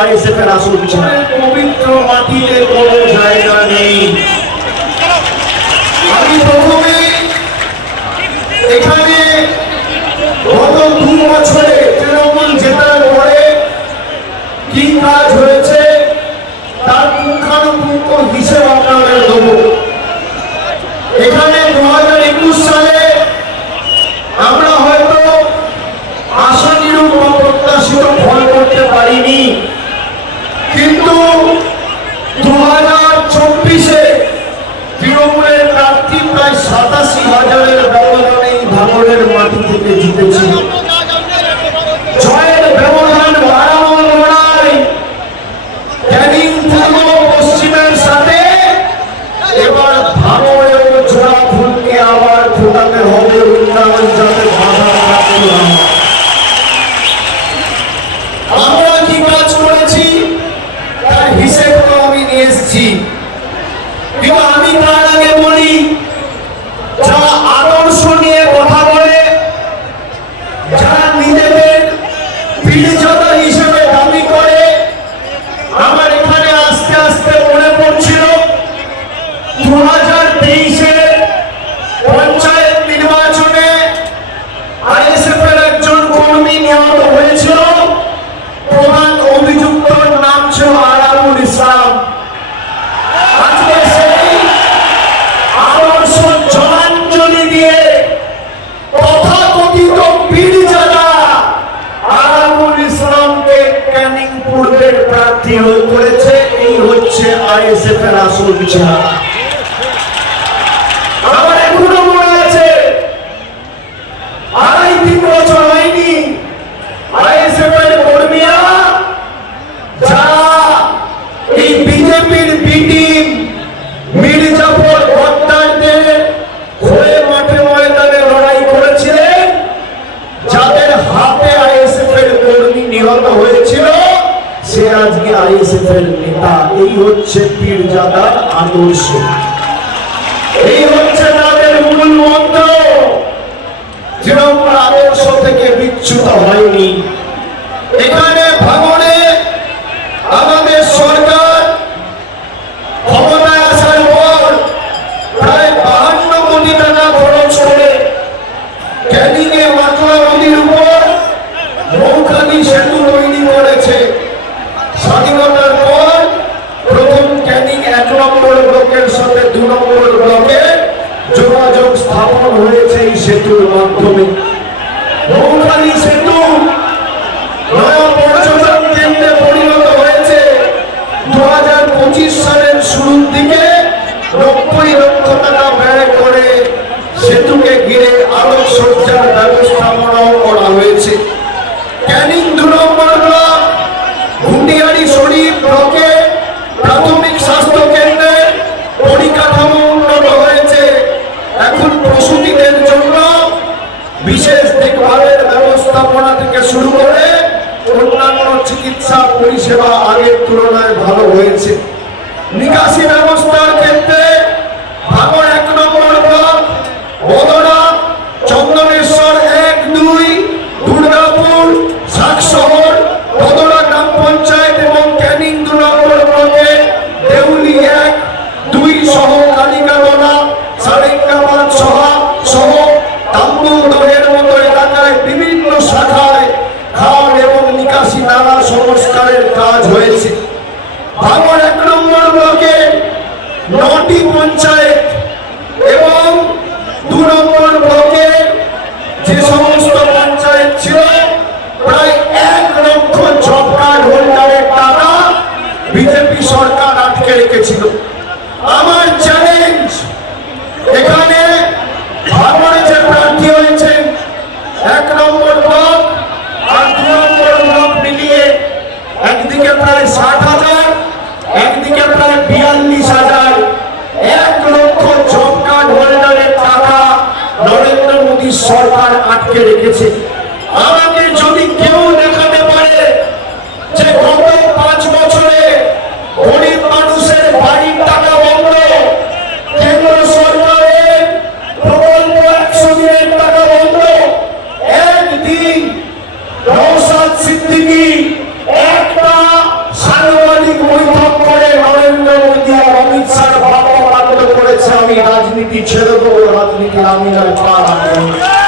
ISF এর আসল বিছানা। পবিত্র মাটিতে কোনো জায়গা নেই। আমি প্রথমে এখানে গত 2 বছরে তৃণমূল জেতার পরে কি কাজ হয়েছে তার পুঙ্খানুপুঙ্খ হিসেব আপনাদের দেব। এখানে 2021 সালে আমরা হয়তো আশানুরূপ বা প্রত্যাশিত ফল করতে পারিনি, কিন্তু 2024-এ তৃণমূলের প্রার্থী প্রায় 87,000-এর ব্যবধানে এই ভাঙড়ের মাটি থেকে জিতেছিল। জয়ের ব্যবধান বাড়ানোর লড়াই ক্যানিং পূর্ব পশ্চিমের সাথে এবার ভাঙড়ে ও জোড়া ফুলকে আবার ফোটাতে হবে উন্নয়ন যাতে বাধা প্রাপ্ত হয়। আমরা কি কাজ করেছি তার হিসেব তো আমি নিয়ে এসেছি, কিন্তু আমি তার আগে বলি যারা আদর্শ নিয়ে কথা বলে, যারা নিজেদের পীড়িততা হিসেবে দাবি করে, আমার এখানে আস্তে আস্তে মনে পড়ছিল 2023-এ পঞ্চায়েত নির্বাচনে আইএসএফ এর একজন কর্মী নিহত হয়েছিল। প্রধান অভিযুক্তর নাম ছিল আরামুল ইসলাম। আজকে সেই আদর্শ জলাঞ্জলি দিয়ে তথাকথিত পীড়িততা আরামুল ইসলামকে ক্যানিং পূর্বের প্রার্থী করেছে। এই হচ্ছে আইএসএফ এর আসল বিছানা। আমার এখনো মনে আছে 2.5-3 বছর হয়নি আইএসএফ এর কর্মীরা যারা এই বিজেপির বি টিম মির্জাপুর গদ্দারদের হয়ে মাঠে ময়দানে লড়াই করেছিলেন, যাদের হাতে আইএসএফ এর কর্মী নিহত হয়েছিল, সে আজকে আইএসএফ এর নেতা। এই হচ্ছে পীরজাদার আদর্শ, এই হচ্ছে তাদের মূল মন্ত্র। তৃণমূল আদর্শ থেকে বিচ্যুত হয়নি। এখানে ভাঙড়ে আমাদের সরকার ক্ষমতায় আসার পর প্রায় 52 কোটি টাকা খরচ করে ক্যানিংয়ে মাতলা নদীর উপর নৌখানি সেতু তৈরি করেছে। স্বাধীনতার পর প্রথম ক্যানিং 1 নম্বর ব্লকের সাথে 2 নম্বর ব্লকে যোগাযোগ স্থাপন হয়েছে এই সেতুর মাধ্যমে। নৌখানি সেতু নয়া পর্যটন কেন্দ্রে পরিণত হয়েছে। 2025 সালের শুরুর দিকে 90 লক্ষ টাকা ব্যয় করে সেতুকে ঘিরে আলোকসজ্জার ব্যবস্থাপনাও করা হয়েছে। ক্যানিং 2 নম্বর ব্লক ঘুটিয়ারি শরীফ ব্লকে প্রাথমিক স্বাস্থ্য কেন্দ্রে পরিকাঠামো উন্নত হয়েছে। এখন প্রসূতিদের জন্য বিশেষ দেখভালের ব্যবস্থাপনা থেকে শুরু করে অন্যান্য চিকিৎসা পরিষেবা আগের তুলনায় ভালো হয়েছে। নিকাশি ব্যবস্থার ক্ষেত্রে ভাঙড় 1 নম্বর ব্লক, বদরা, চন্দনেশ্বর 1-2, দুর্গাপুর, শাকশহর, বদরা গ্রাম পঞ্চায়েত এবং ক্যানিং 2 নম্বর ব্লকে দেউলি 1-2 সহ কালিকাতলা, সারেঙ্গাবাদ সহ তাম্বুলদহের মতো এলাকায় বিভিন্ন শাখায় খাল এবং নিকাশি নালা সংস্কারের কাজ হয়েছে। ভাঙড় 1 নম্বর ব্লকে 9টি পঞ্চায়েত এবং 2 নম্বর ব্লকে যে সমস্ত পঞ্চায়েত ছিল প্রায় 1 লক্ষ জব কার্ড হোল্ডারের টাকা বিজেপি সরকার আটকে রেখেছিল। আমার চ্যালেঞ্জ, এখানে ভাঙড়ে যে প্রার্থী হয়েছেন 1 নম্বর ব্লক আর 2 নম্বর ব্লক মিলিয়ে একদিকে প্রায় 60,000, একদিকে প্রায় 42,000, 1 লক্ষ জব কার্ড হোল্ডারের টাকা নরেন্দ্র মোদী সরকার আটকে রেখেছে। আমাকে যদি কেউ দেখাতে পারে যে গত 5 বছরে গরিব মানুষের বাড়ির টাকা বন্ধ, কেন্দ্র সরকারের প্রকল্প 100 দিনের টাকা বন্ধ, একদিন নওশাদ সিদ্দিকী একটা রাজনীতি ছেড়ে দেবো, রাজনীতি আমি নয়, তার আমি।